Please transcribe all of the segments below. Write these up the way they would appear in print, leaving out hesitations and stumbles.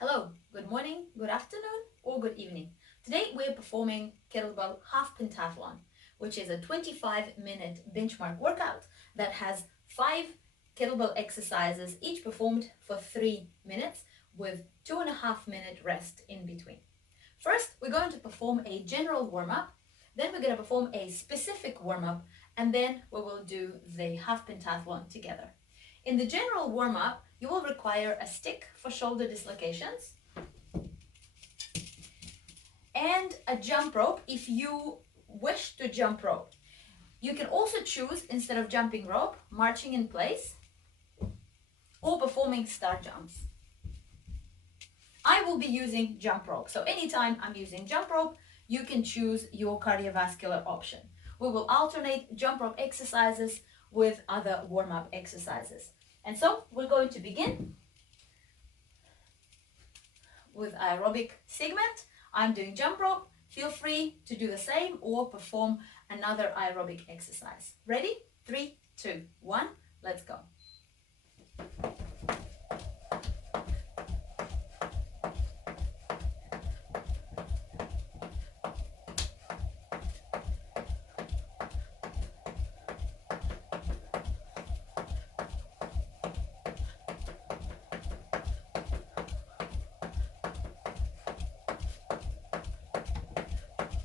Hello, good morning, good afternoon, or good evening. Today we're performing kettlebell half pentathlon, which is a 25-minute benchmark workout that has 5 kettlebell exercises, each performed for 3 minutes with 2.5-minute rest in between. First, we're going to perform a general warm-up, then we're going to perform a specific warm-up, and then we will do the half pentathlon together. In the general warm-up, you will require a stick for shoulder dislocations and a jump rope if you wish to jump rope. You can also choose, instead of jumping rope, marching in place or performing star jumps. I will be using jump rope, so anytime I'm using jump rope, you can choose your cardiovascular option. We will alternate jump rope exercises with other warm-up exercises. And so we're going to begin with aerobic segment. I'm doing jump rope. Feel free to do the same or perform another aerobic exercise. Ready? 3, 2, 1, let's go.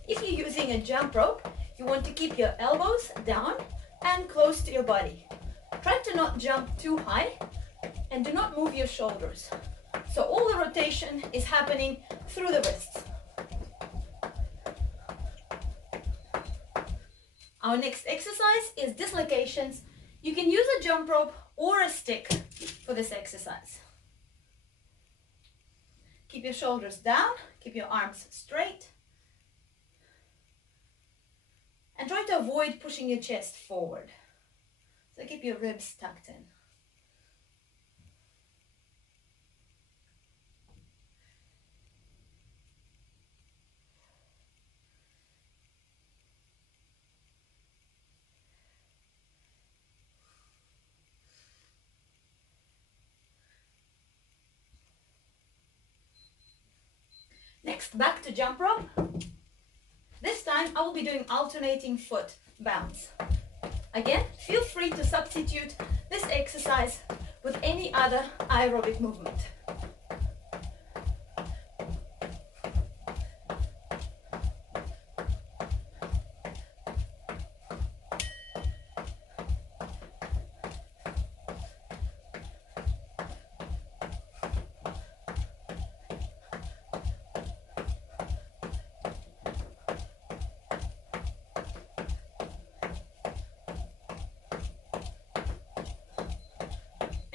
If you're using a jump rope, you want to keep your elbows down and close to your body. Try to not jump too high and do not move your shoulders. So all the rotation is happening through the wrists. Our next exercise is dislocations. You can use a jump rope or a stick for this exercise. Keep your shoulders down, keep your arms straight. And try to avoid pushing your chest forward. So keep your ribs tucked in. Next, back to jump rope. This time I will be doing alternating foot bounce. Again, feel free to substitute this exercise with any other aerobic movement.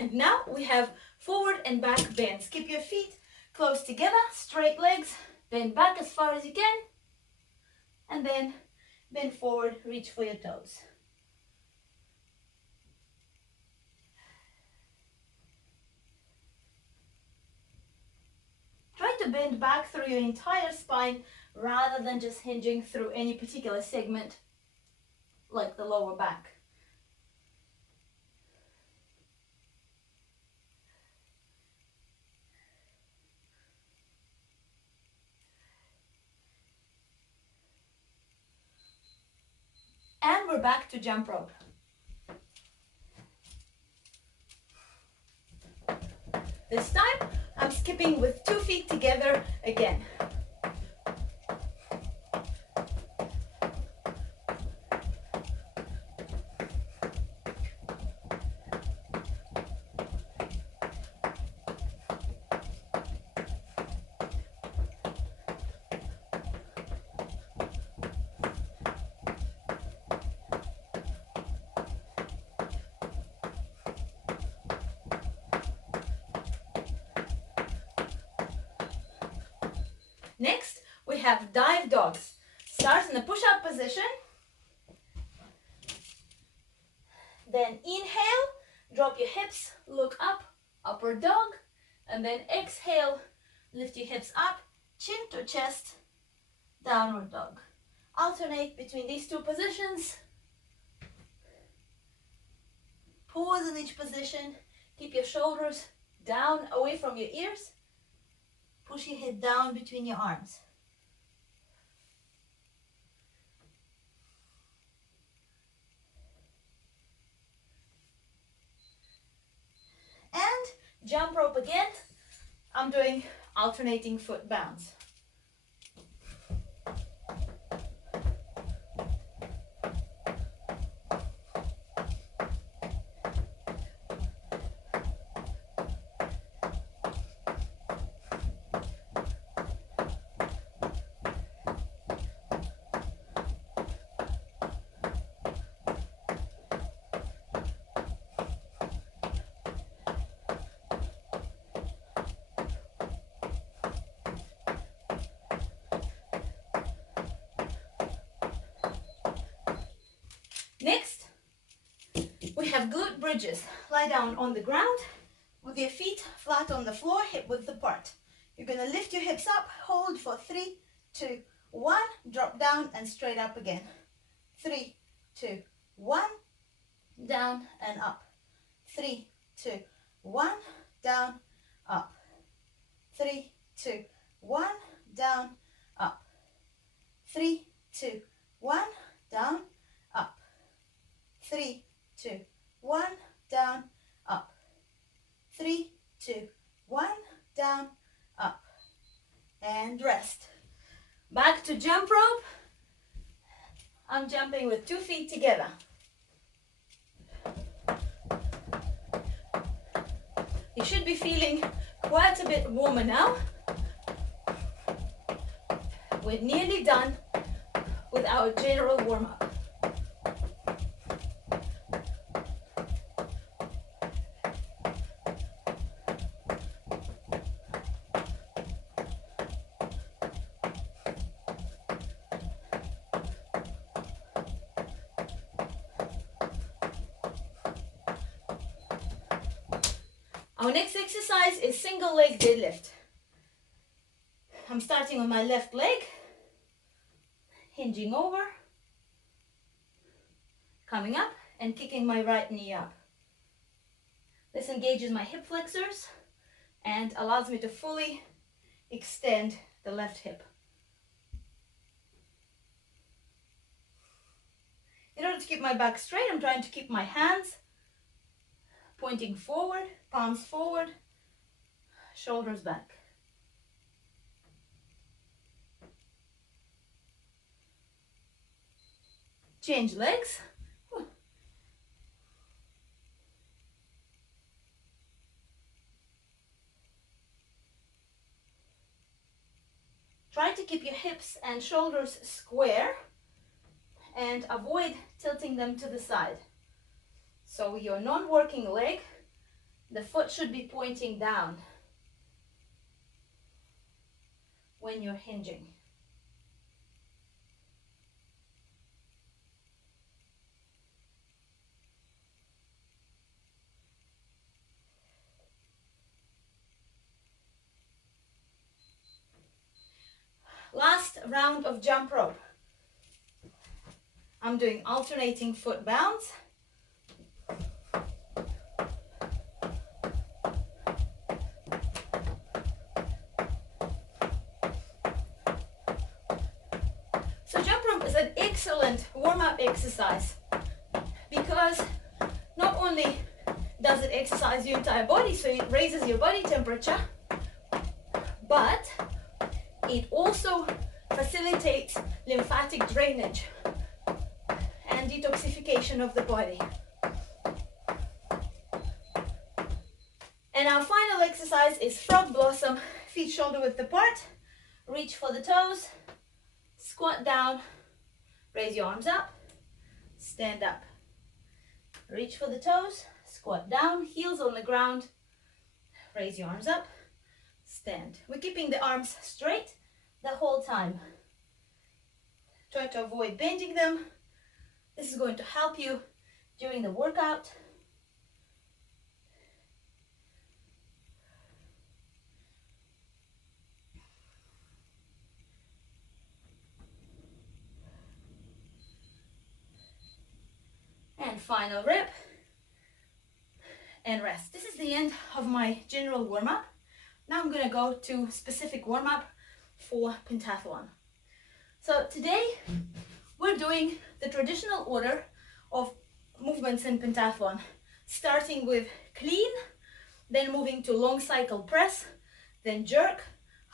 And now we have forward and back bends. Keep your feet close together, straight legs, bend back as far as you can, and then bend forward, reach for your toes. Try to bend back through your entire spine rather than just hinging through any particular segment like the lower back. And we're back to jump rope. This time I'm skipping with 2 feet together again. Next, we have dive dogs. Start in the push-up position. Then inhale, drop your hips, look up, upward dog. And then exhale, lift your hips up, chin to chest, downward dog. Alternate between these two positions. Pause in each position. Keep your shoulders down away from your ears. Push your head down between your arms. And jump rope again. I'm doing alternating foot bounce. Next, we have glute bridges. Lie down on the ground with your feet flat on the floor, hip width apart. You're going to lift your hips up, hold for 3, 2, 1, drop down and straight up again. 3, 2, 1, down and up. 3, 2, 1, down, up. 3, 2, 1, down, up. 3, 2, 1, down, up. 3, 2, 1, down, up. 3, 2, 1, down, up. And rest. Back to jump rope. I'm jumping with 2 feet together. You should be feeling quite a bit warmer now. We're nearly done with our general warm-up. Our next exercise is single leg deadlift. I'm starting on my left leg, hinging over, coming up and kicking my right knee up. This engages my hip flexors and allows me to fully extend the left hip. In order to keep my back straight, I'm trying to keep my hands pointing forward, palms forward, shoulders back. Change legs. Try to keep your hips and shoulders square and avoid tilting them to the side. So your non-working leg, the foot should be pointing down when you're hinging. Last round of jump rope. I'm doing alternating foot bounce. So jump rope is an excellent warm-up exercise because not only does it exercise your entire body, so it raises your body temperature, but it also facilitates lymphatic drainage and detoxification of the body. And our final exercise is frog blossom, feet shoulder width apart, reach for the toes, squat down, raise your arms up, stand up. Reach for the toes, squat down, heels on the ground, raise your arms up, stand. We're keeping the arms straight the whole time. Try to avoid bending them. This is going to help you during the workout. And final rep and rest. This is the end of my general warm-up. Now I'm gonna go to specific warm-up for pentathlon. So today we're doing the traditional order of movements in pentathlon, starting with clean, then moving to long cycle press, then jerk,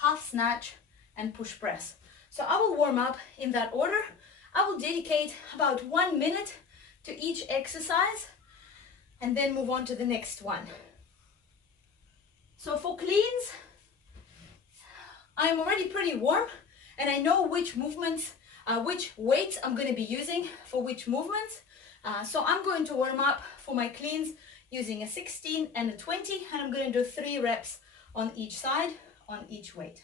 half snatch, and push press. So I will warm up in that order. I will dedicate about 1 minute to each exercise and then move on to the next one. So for cleans, I'm already pretty warm and I know which movements, which weights I'm going to be using for which movements. So I'm going to warm up for my cleans using a 16 and a 20, and I'm going to do 3 reps on each side, on each weight.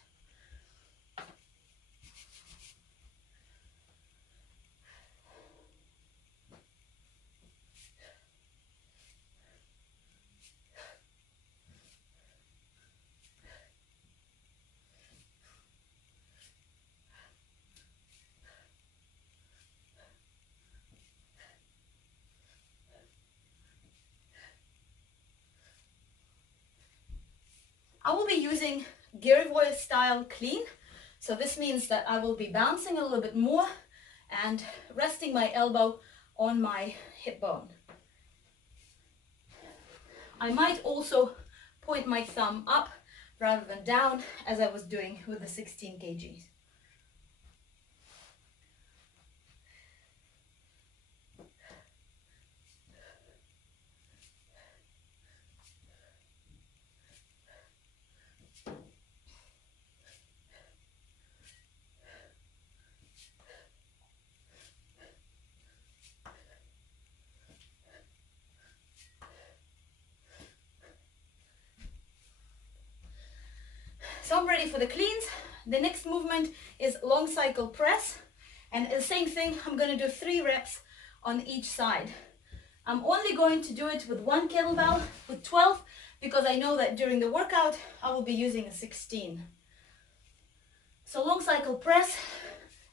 I will be using Gary style clean. So this means that I will be bouncing a little bit more and resting my elbow on my hip bone. I might also point my thumb up rather than down as I was doing with the 16 kgs. So I'm ready for the cleans. The next movement is long cycle press. And the same thing, I'm going to do 3 reps on each side. I'm only going to do it with 1 kettlebell, with 12, because I know that during the workout, I will be using a 16. So long cycle press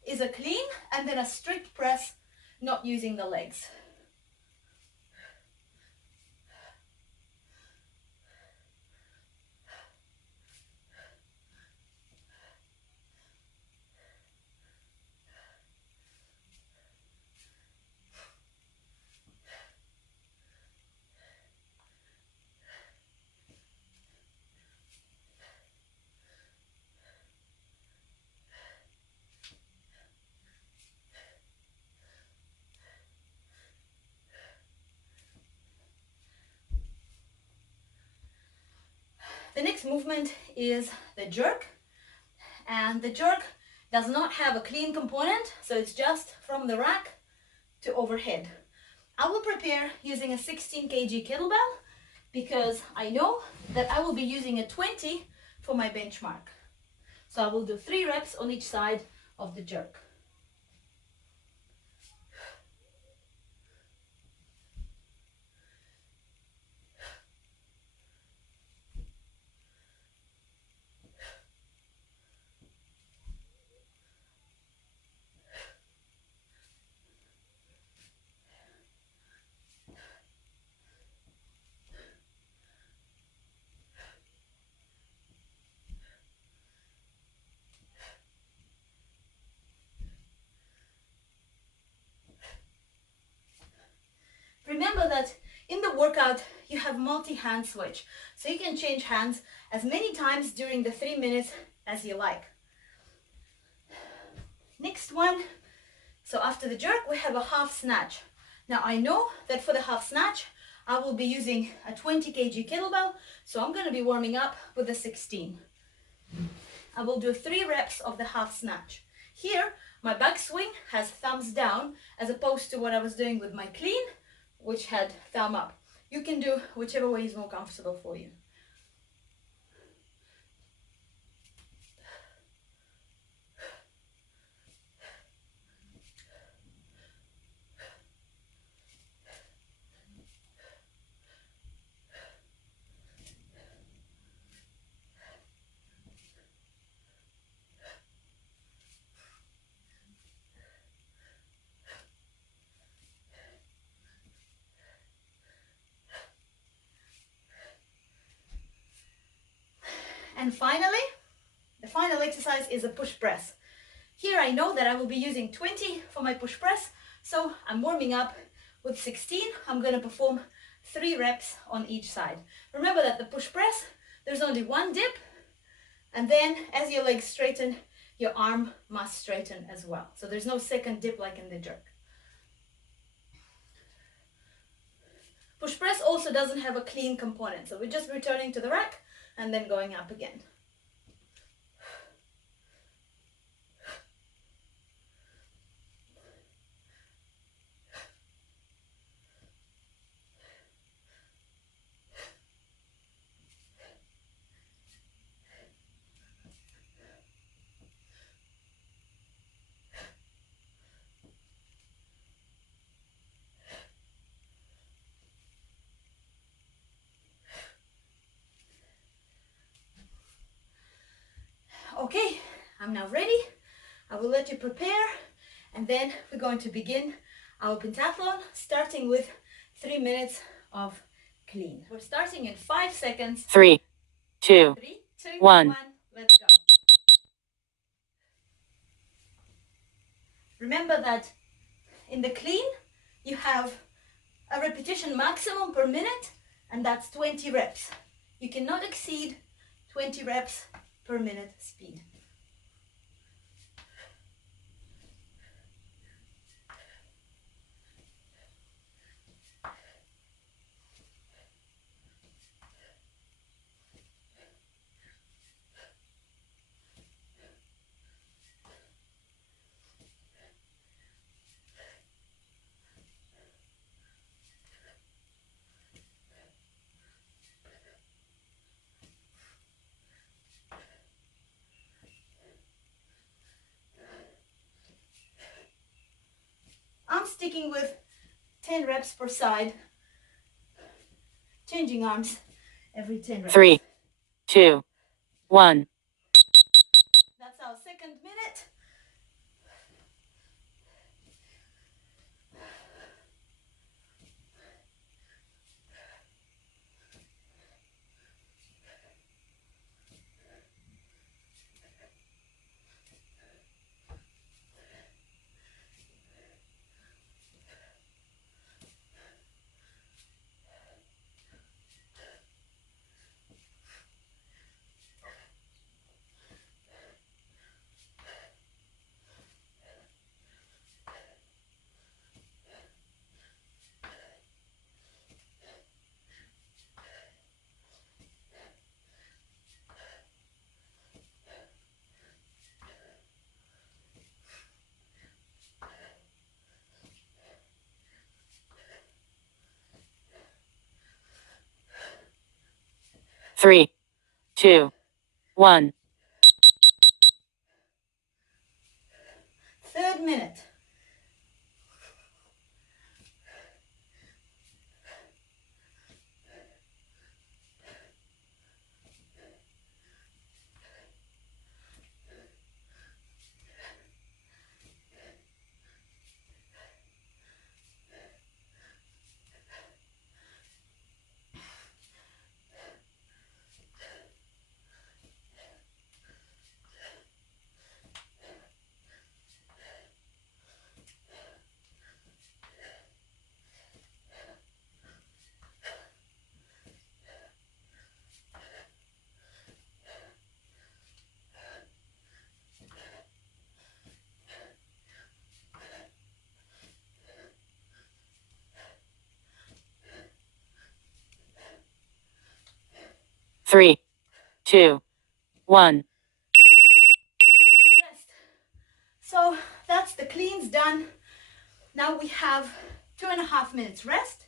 is a clean and then a strict press, not using the legs. The next movement is the jerk, and the jerk does not have a clean component, so it's just from the rack to overhead. I will prepare using a 16 kg kettlebell because I know that I will be using a 20 for my benchmark. So I will do 3 reps on each side of the jerk. Remember that in the workout you have multi-hand switch, so you can change hands as many times during the 3 minutes as you like. Next one, so after the jerk we have a half snatch. Now I know that for the half snatch I will be using a 20 kg kettlebell, so I'm going to be warming up with a 16. I will do 3 reps of the half snatch. Here my backswing has thumbs down as opposed to what I was doing with my clean, which had thumb up. You can do whichever way is more comfortable for you. And finally, the final exercise is a push press. Here I know that I will be using 20 for my push press, so I'm warming up with 16. I'm going to perform 3 reps on each side. Remember that the push press, there's only one dip, and then as your legs straighten, your arm must straighten as well. So there's no second dip like in the jerk. Push press also doesn't have a clean component, so we're just returning to the rack and then going up again. Okay, I'm now ready. I will let you prepare, and then we're going to begin our pentathlon, starting with 3 minutes of clean. We're starting in 5 seconds. 3, 2, 3, 2, 1. 1. Let's go. Remember that in the clean, you have a repetition maximum per minute, and that's 20 reps. You cannot exceed 20 reps per minute speed. I'm sticking with 10 reps per side, changing arms every 10 reps. 3, 2, 1. That's our second minute. Three, two, one. Third minute. Three, two, one. Rest. So that's the cleans done. Now we have 2.5 minutes rest,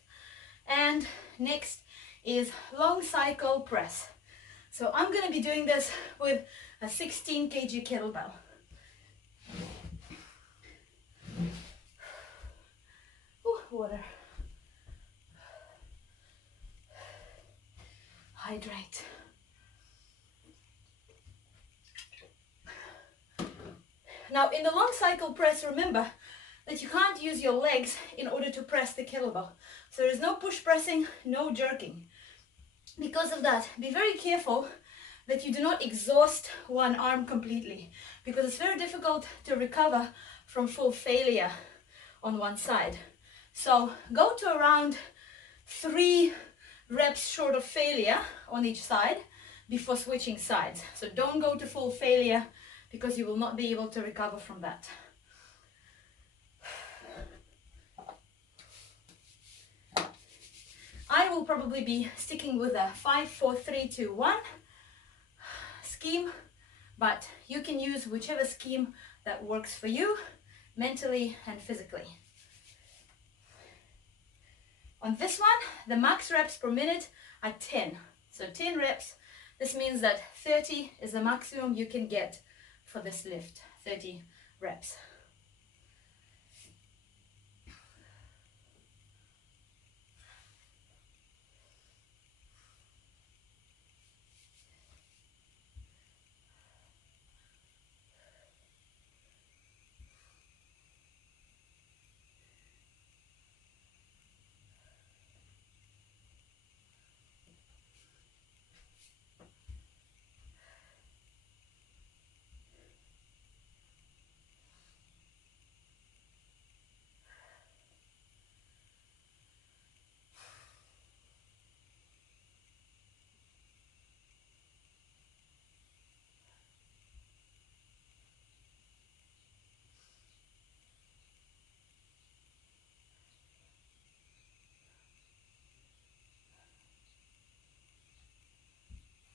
and next is long cycle press. So I'm going to be doing this with a 16 kg kettlebell. Ooh, water. Hydrate. Now in the long cycle press, remember that you can't use your legs in order to press the kettlebell. So there's no push pressing, no jerking. Because of that, be very careful that you do not exhaust one arm completely, because it's very difficult to recover from full failure on one side. So go to around 3 reps short of failure on each side before switching sides. So don't go to full failure, because you will not be able to recover from that. I will probably be sticking with a 5-4-3-2-1 scheme, but you can use whichever scheme that works for you mentally and physically. On this one, the max reps per minute are 10. So 10 reps. This means that 30 is the maximum you can get for this lift. 30 reps.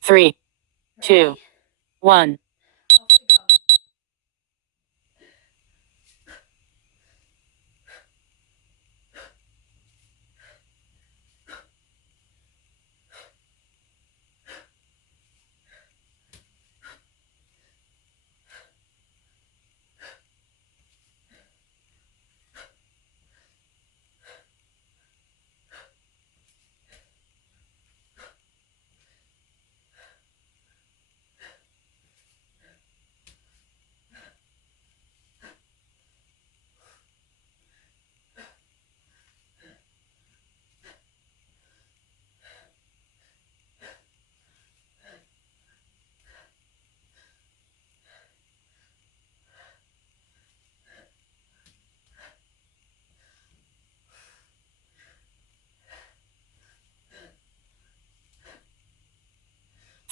Three, Ready? 2, 1. Off we go.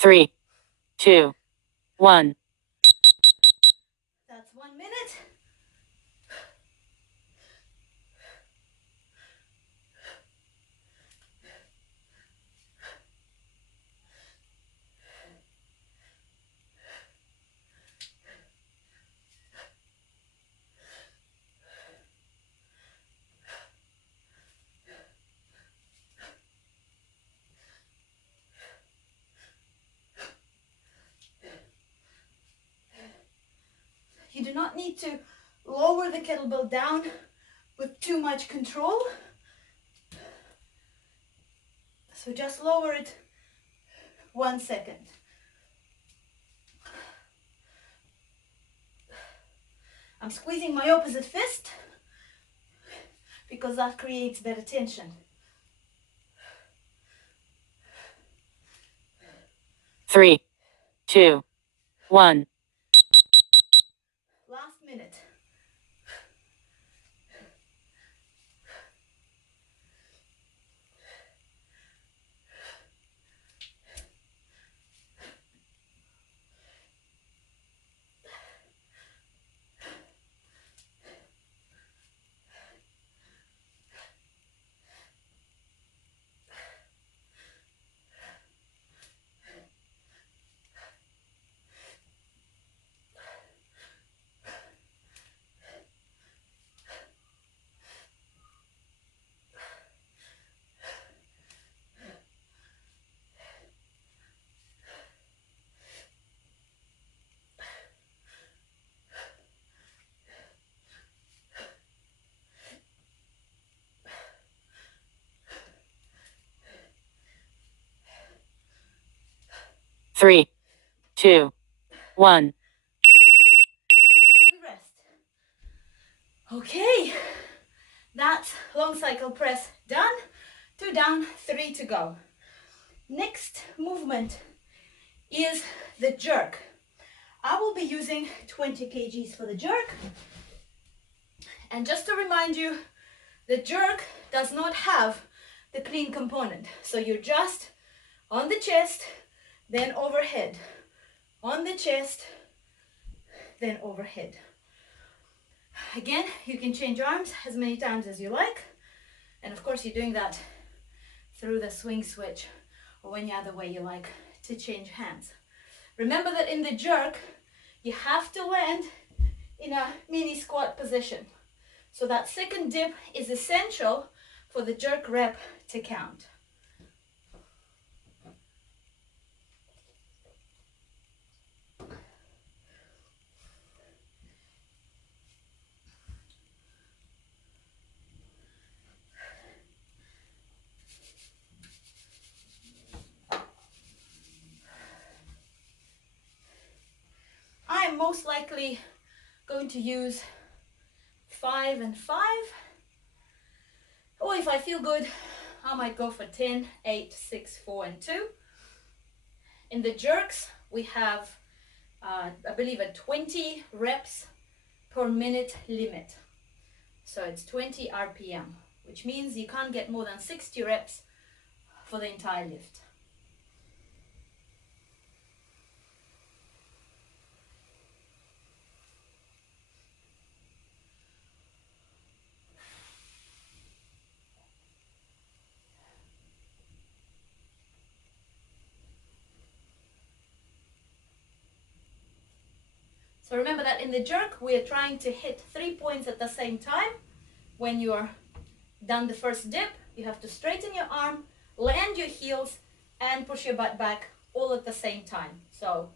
3, 2, 1. That's 1 minute. You do not need to lower the kettlebell down with too much control. So just lower it 1 second. I'm squeezing my opposite fist because that creates better tension. 3, 2, 1. Last minute. Three, two, one. And we rest. Okay, that's long cycle press done. 2 down, 3 to go. Next movement is the jerk. I will be using 20 kgs for the jerk. And just to remind you, the jerk does not have the clean component. So you're just on the chest, then overhead. On the chest, then overhead. Again, you can change arms as many times as you like. And of course, you're doing that through the swing switch or any other way you like to change hands. Remember that in the jerk, you have to land in a mini squat position. So that second dip is essential for the jerk rep to count. I am most likely going to use 5 and 5. Or if I feel good, I might go for 10, 8, 6, 4, and 2. In the jerks, we have, I believe, a 20 reps per minute limit. So it's 20 RPM, which means you can't get more than 60 reps for the entire lift. So remember that in the jerk, we are trying to hit 3 points at the same time. When you're done the first dip, you have to straighten your arm, land your heels, and push your butt back all at the same time. So,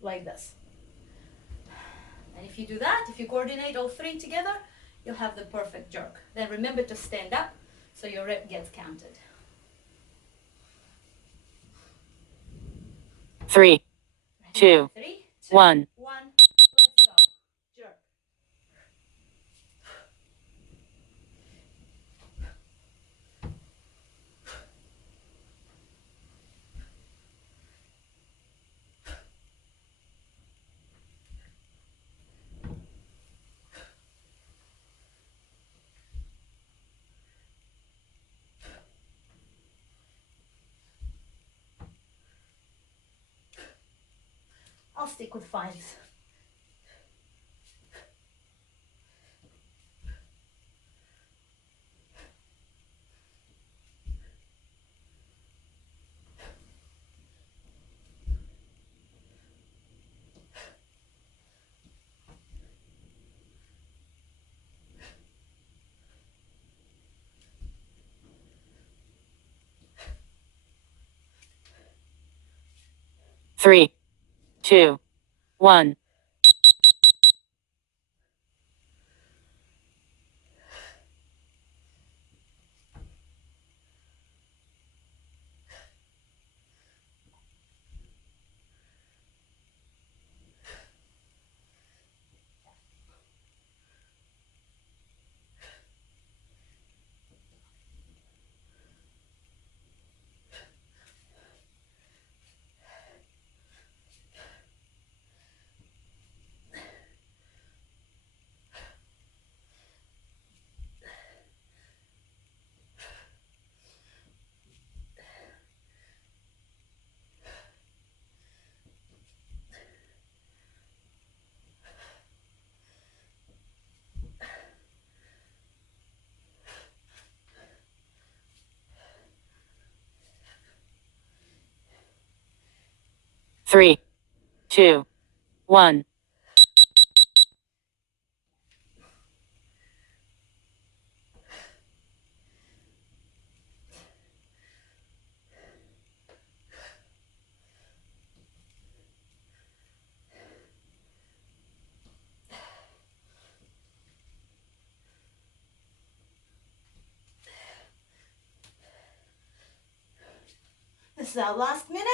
like this. And if you do that, if you coordinate all three together, you'll have the perfect jerk. Then remember to stand up so your rep gets counted. 3, 2, 1. 1. Let's go. Jerk. I'll stick with 5s. Three, two, one. Three, two, one. This is our last minute.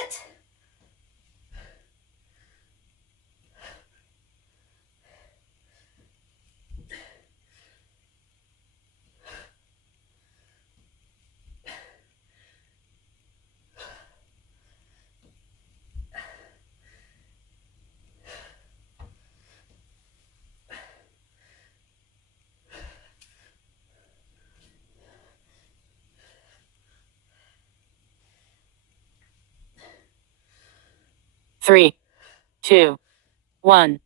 3, 2, 1.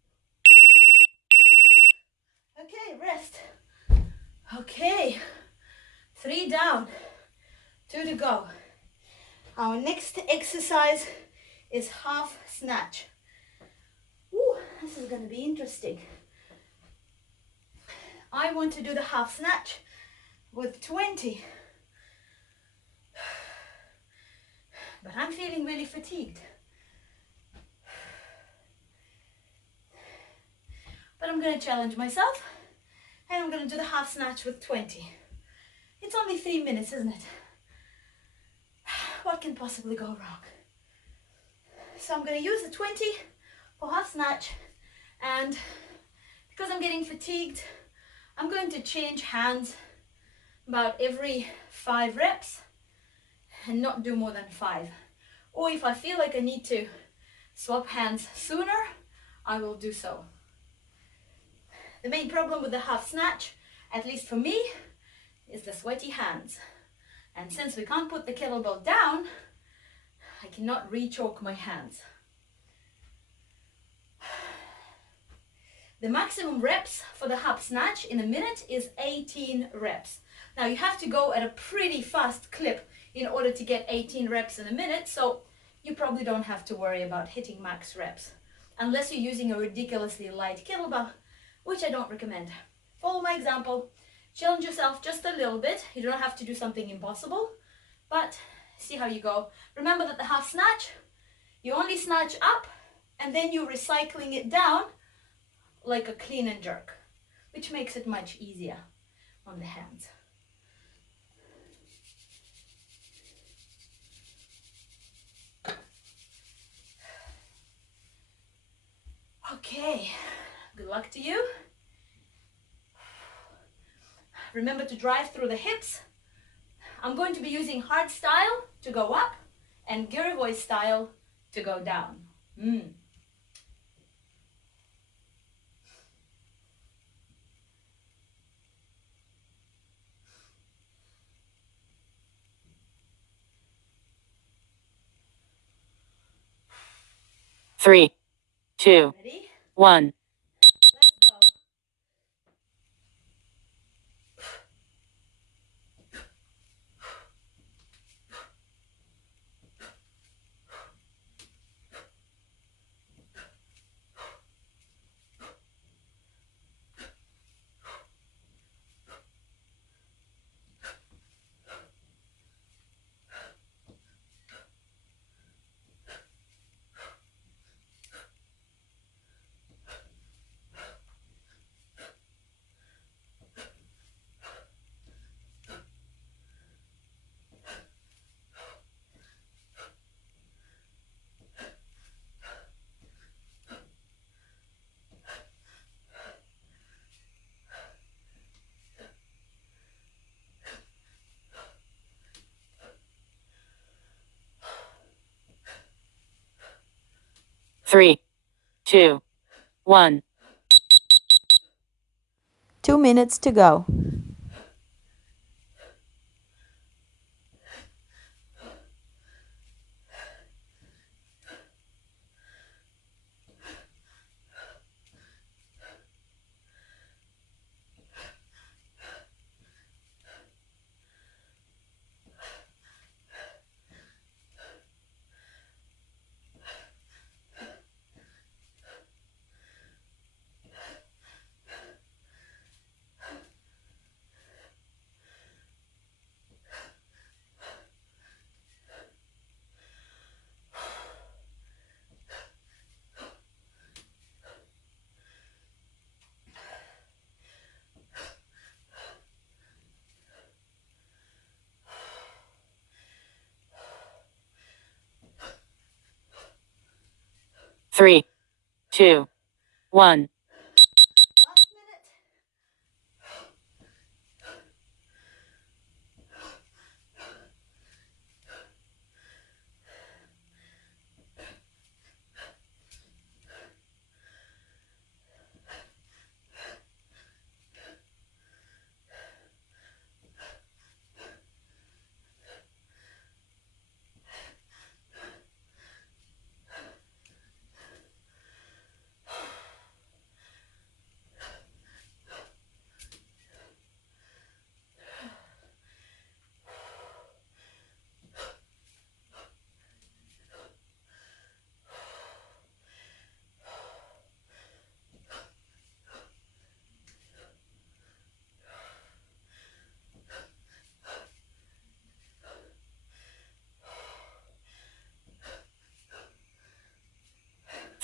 Okay, rest. Okay, 3 down, 2 to go. Our next exercise is half snatch. Ooh, this is going to be interesting. I want to do the half snatch with 20. But I'm feeling really fatigued. But I'm going to challenge myself and I'm going to do the half snatch with 20. It's only 3 minutes, isn't it? What can possibly go wrong? So I'm going to use the 20 for half snatch, and because I'm getting fatigued, I'm going to change hands about every 5 reps and not do more than 5. Or if I feel like I need to swap hands sooner, I will do so. The main problem with the half snatch, at least for me, is the sweaty hands. And since we can't put the kettlebell down, I cannot re-choke my hands. The maximum reps for the half snatch in a minute is 18 reps. Now you have to go at a pretty fast clip in order to get 18 reps in a minute, so you probably don't have to worry about hitting max reps, unless you're using a ridiculously light kettlebell, which I don't recommend. Follow my example, challenge yourself just a little bit. You don't have to do something impossible, but see how you go. Remember that the half snatch, you only snatch up and then you're recycling it down like a clean and jerk, which makes it much easier on the hands. Okay, good luck to you. Remember to drive through the hips. I'm going to be using hard style to go up and Girivoy style to go down. 3, 2, Ready? 1. Let's go. 3, 2, 1. 2 minutes to go. Three, two, one. Last minute.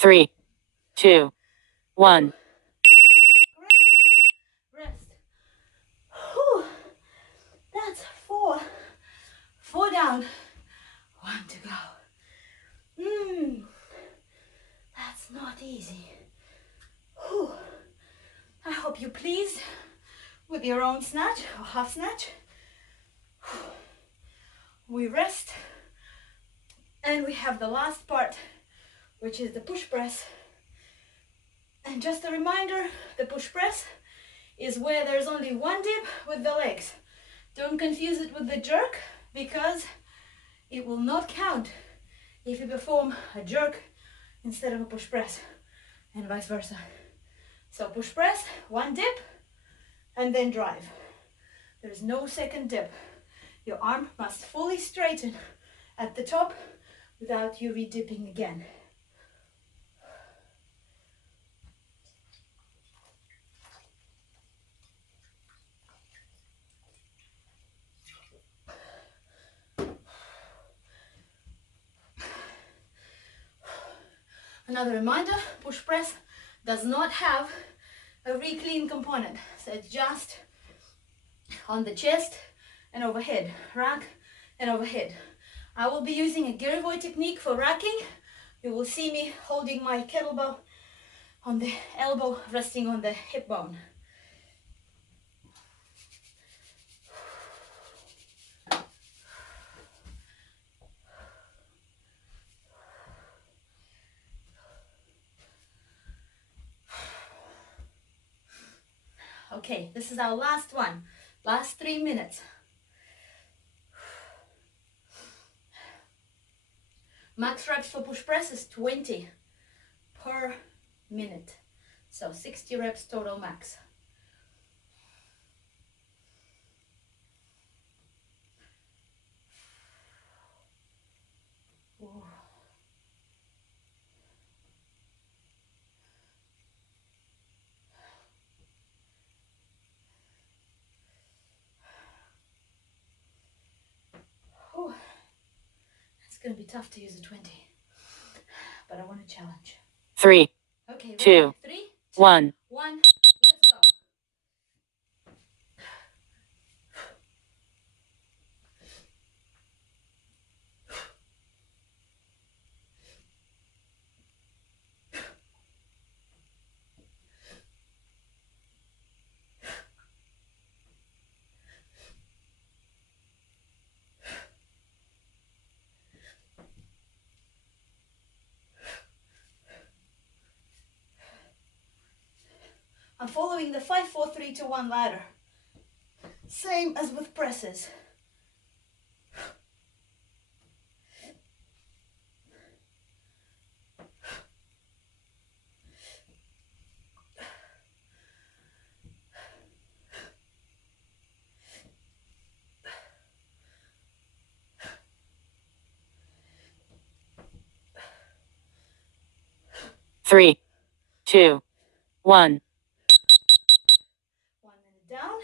3, 2, 1. Great. Rest. Whew. That's 4. 4 down. 1 to go. That's not easy. Whew. I hope you're pleased with your own snatch or half snatch. We rest and we have the last part, which is the push press. And just a reminder, the push press is where there's only one dip with the legs. Don't confuse it with the jerk, because it will not count if you perform a jerk instead of a push press, and vice versa. So push press, one dip, and then drive. There's no second dip. Your arm must fully straighten at the top without you re-dipping again. Another reminder, push press does not have a reclean component. So it's just on the chest and overhead, rack and overhead. I will be using a Gary technique for racking. You will see me holding my kettlebell on the elbow, resting on the hip bone. Okay, this is our last one. Last 3 minutes. Max reps for push press is 20 per minute. So 60 reps total max. Ooh. Ooh. It's going to be tough to use a 20, but I want a challenge. 3, Okay, ready? 2, 3, 2, 1. 1. Let's go. I'm following the 5, 4, 3, 2, 1 ladder. Same as with presses. Three, two, 1. 1 minute down.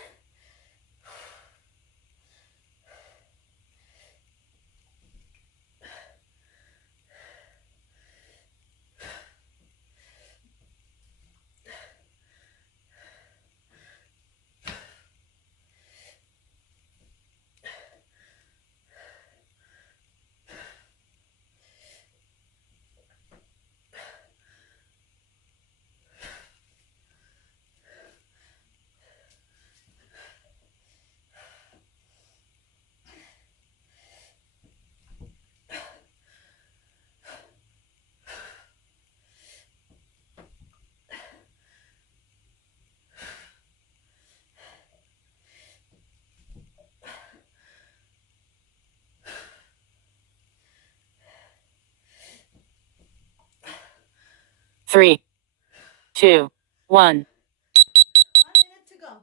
Three, 2, 1. 1 minute to go.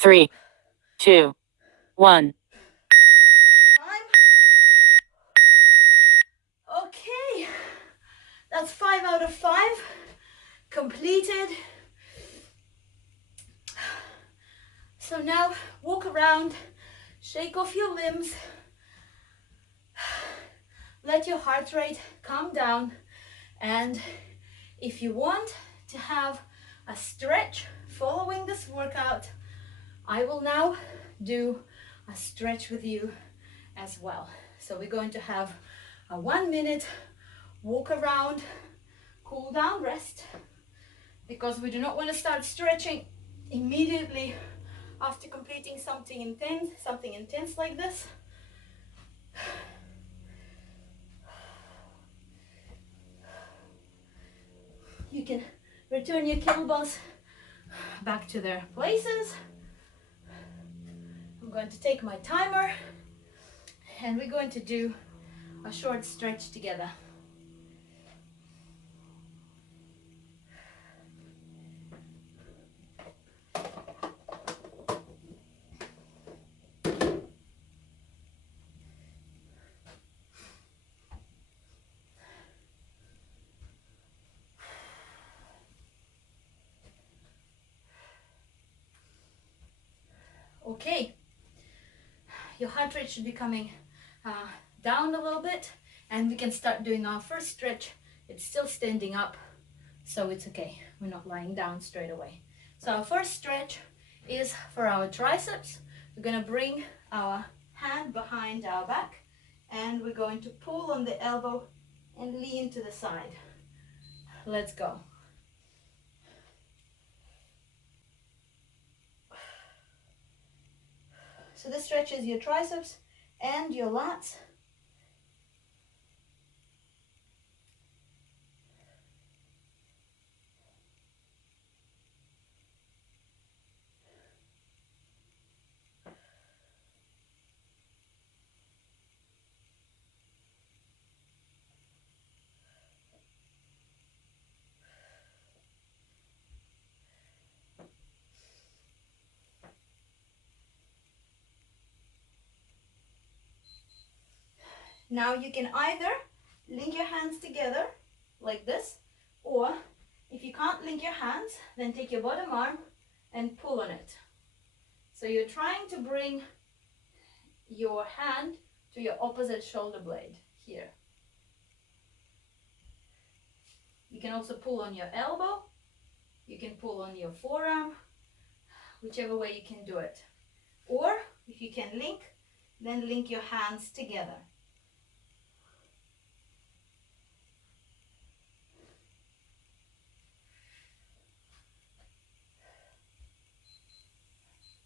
3, 2, 1. Time. Okay, that's 5 out of 5 completed. So now walk around, shake off your limbs, let your heart rate calm down, and if you want to have a stretch following this workout, I will now do a stretch with you as well. So we're going to have a 1 minute walk around, cool down, rest, because we do not want to start stretching immediately after completing something intense like this. You can return your kettlebells back to their places. I'm going to take my timer and we're going to do a short stretch together. Okay, your heart rate should be coming down a little bit, and we can start doing our first stretch. It's still standing up, so it's okay. We're not lying down straight away. So our first stretch is for our triceps. We're going to bring our hand behind our back, and we're going to pull on the elbow and lean to the side. Let's go. So this stretches your triceps and your lats. Now you can either link your hands together like this, or if you can't link your hands, then take your bottom arm and pull on it. So you're trying to bring your hand to your opposite shoulder blade here. You can also pull on your elbow, you can pull on your forearm, whichever way you can do it. Or if you can link, then link your hands together.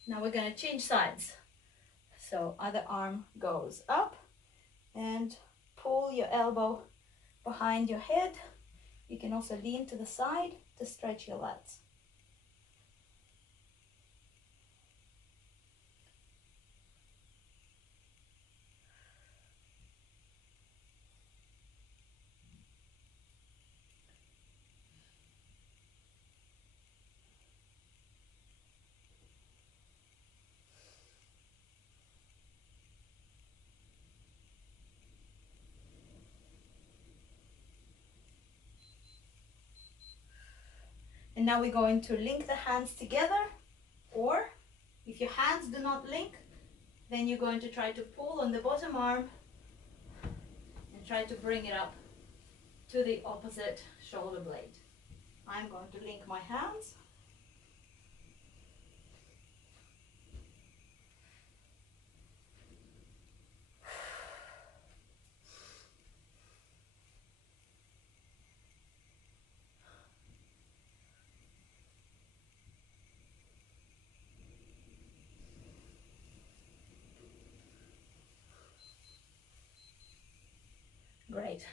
Now we're going to change sides. So other arm goes up and pull your elbow behind your head. You can also lean to the side to stretch your lats. And now we're going to link the hands together, or if your hands do not link, then you're going to try to pull on the bottom arm and try to bring it up to the opposite shoulder blade. I'm going to link my hands. Great.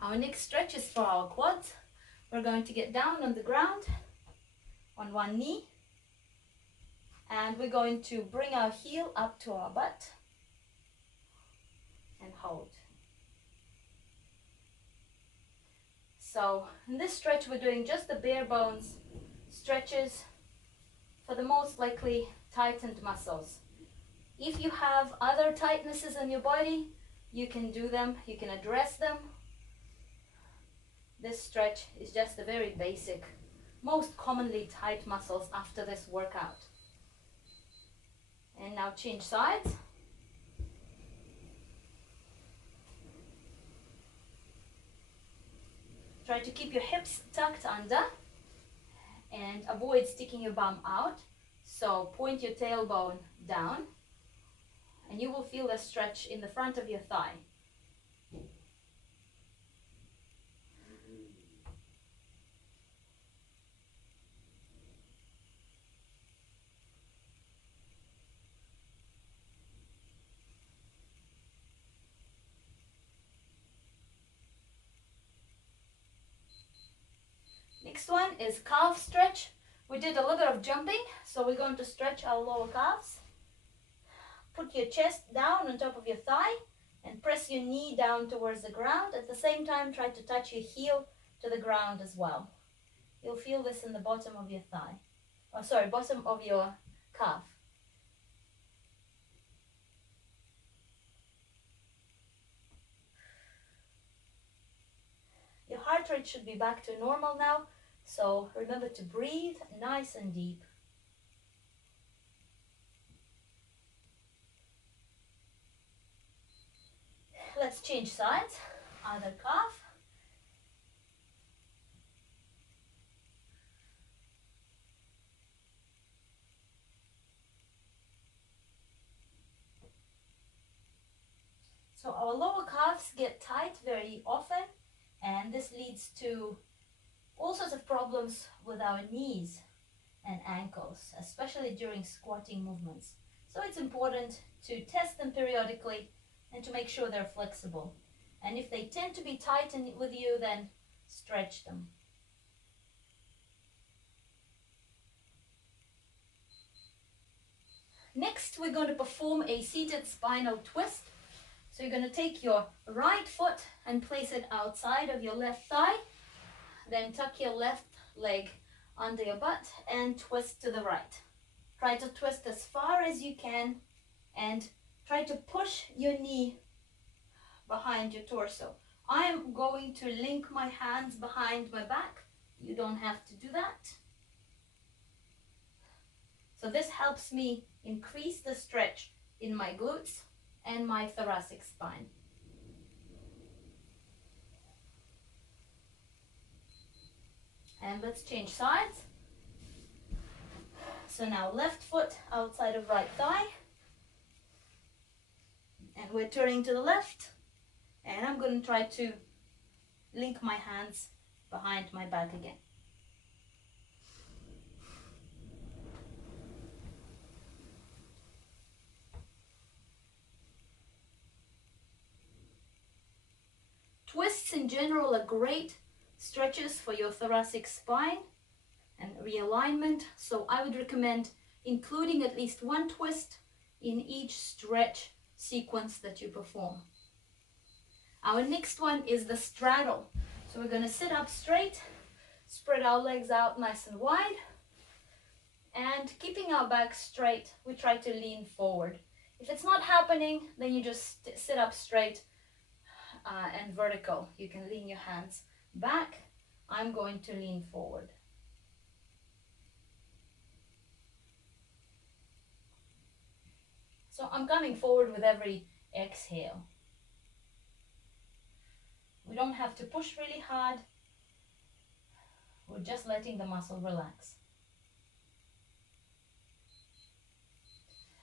Our next stretch is for our quads. We're going to get down on the ground on one knee, and we're going to bring our heel up to our butt and hold. So in this stretch we're doing just the bare bones stretches for the most likely tightened muscles. If you have other tightnesses in your body, you can do them, you can address them. This stretch is just the very basic, most commonly tight muscles after this workout. And now change sides. Try to keep your hips tucked under and avoid sticking your bum out. So point your tailbone down and you will feel the stretch in the front of your thigh. Next one is calf stretch. We did a little bit of jumping, so we're going to stretch our lower calves. Put your chest down on top of your thigh and press your knee down towards the ground. At the same time, try to touch your heel to the ground as well. You'll feel this in the bottom of your thigh. Oh, sorry, bottom of your calf. Your heart rate should be back to normal now, so remember to breathe nice and deep. Let's change sides. Other calf. So our lower calves get tight very often, and this leads to all sorts of problems with our knees and ankles, especially during squatting movements. So it's important to test them periodically and to make sure they're flexible. And if they tend to be tight with you, then stretch them. Next, we're going to perform a seated spinal twist. So you're going to take your right foot and place it outside of your left thigh. Then tuck your left leg under your butt and twist to the right. Try to twist as far as you can and try to push your knee behind your torso. I am going to link my hands behind my back. You don't have to do that. So this helps me increase the stretch in my glutes and my thoracic spine. And let's change sides. So now left foot outside of right thigh. And we're turning to the left. And I'm going to try to link my hands behind my back again. Twists in general are great stretches for your thoracic spine and realignment, so I would recommend including at least one twist in each stretch sequence that you perform. Our next one is the straddle. So we're going to sit up straight, spread our legs out nice and wide, and keeping our back straight, we try to lean forward. If it's not happening, then you just sit up straight and vertical. You can lean your hands back. I'm going to lean forward. So I'm coming forward with every exhale. We don't have to push really hard. We're just letting the muscle relax.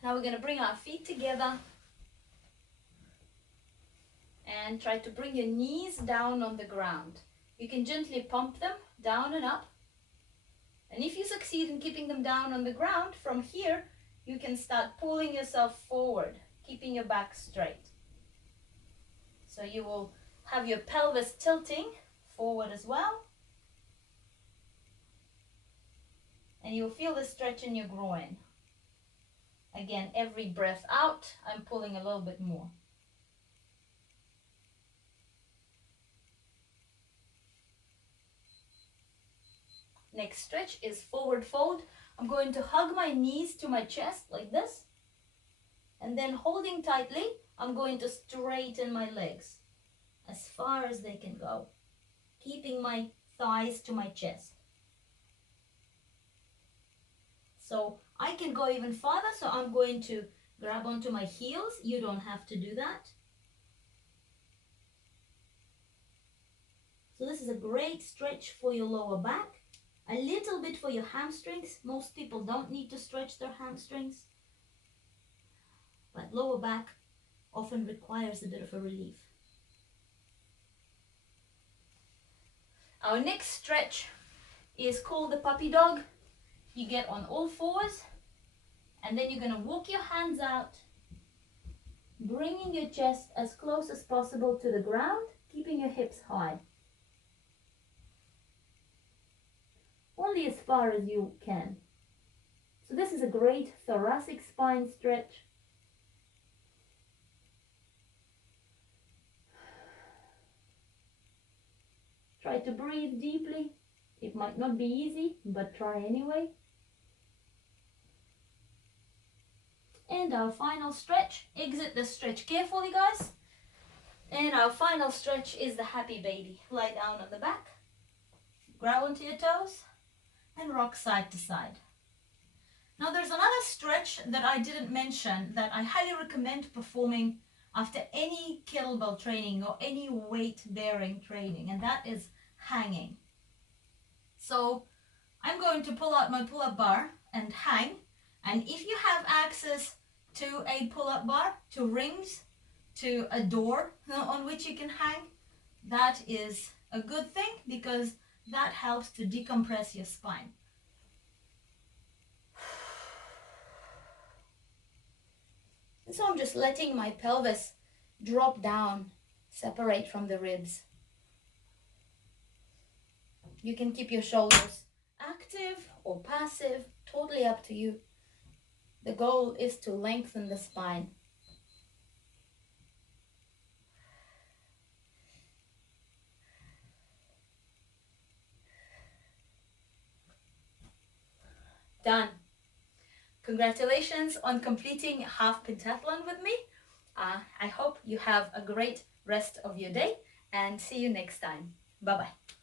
Now we're going to bring our feet together and try to bring your knees down on the ground. You can gently pump them down and up. And if you succeed in keeping them down on the ground, from here, you can start pulling yourself forward, keeping your back straight. So you will have your pelvis tilting forward as well. And you'll feel the stretch in your groin. Again, every breath out, I'm pulling a little bit more. next stretch is forward fold. I'm going to hug my knees to my chest like this. And then holding tightly, I'm going to straighten my legs as far as they can go, keeping my thighs to my chest. So I can go even farther, so I'm going to grab onto my heels. You don't have to do that. So this is a great stretch for your lower back, a little bit for your hamstrings. Most people don't need to stretch their hamstrings, but lower back often requires a bit of a relief. Our next stretch is called the puppy dog. You get on all fours, and then you're going to walk your hands out, bringing your chest as close as possible to the ground, keeping your hips high. Only as far as you can. So this is a great thoracic spine stretch. Try to breathe deeply. It might not be easy, but try anyway. And our final stretch. Exit the stretch carefully, guys. And our final stretch is the happy baby. Lie down on the back, grab onto your toes, and rock side to side. Now there's another stretch that I didn't mention that I highly recommend performing after any kettlebell training or any weight bearing training, and that is hanging. So I'm going to pull out my pull-up bar and hang, and if you have access to a pull-up bar, to rings, to a door on which you can hang, that is a good thing because that helps to decompress your spine. And so I'm just letting my pelvis drop down, separate from the ribs. You can keep your shoulders active or passive, totally up to you. The goal is to lengthen the spine. Done. Congratulations on completing half pentathlon with me. I hope you have a great rest of your day and see you next time. Bye-bye.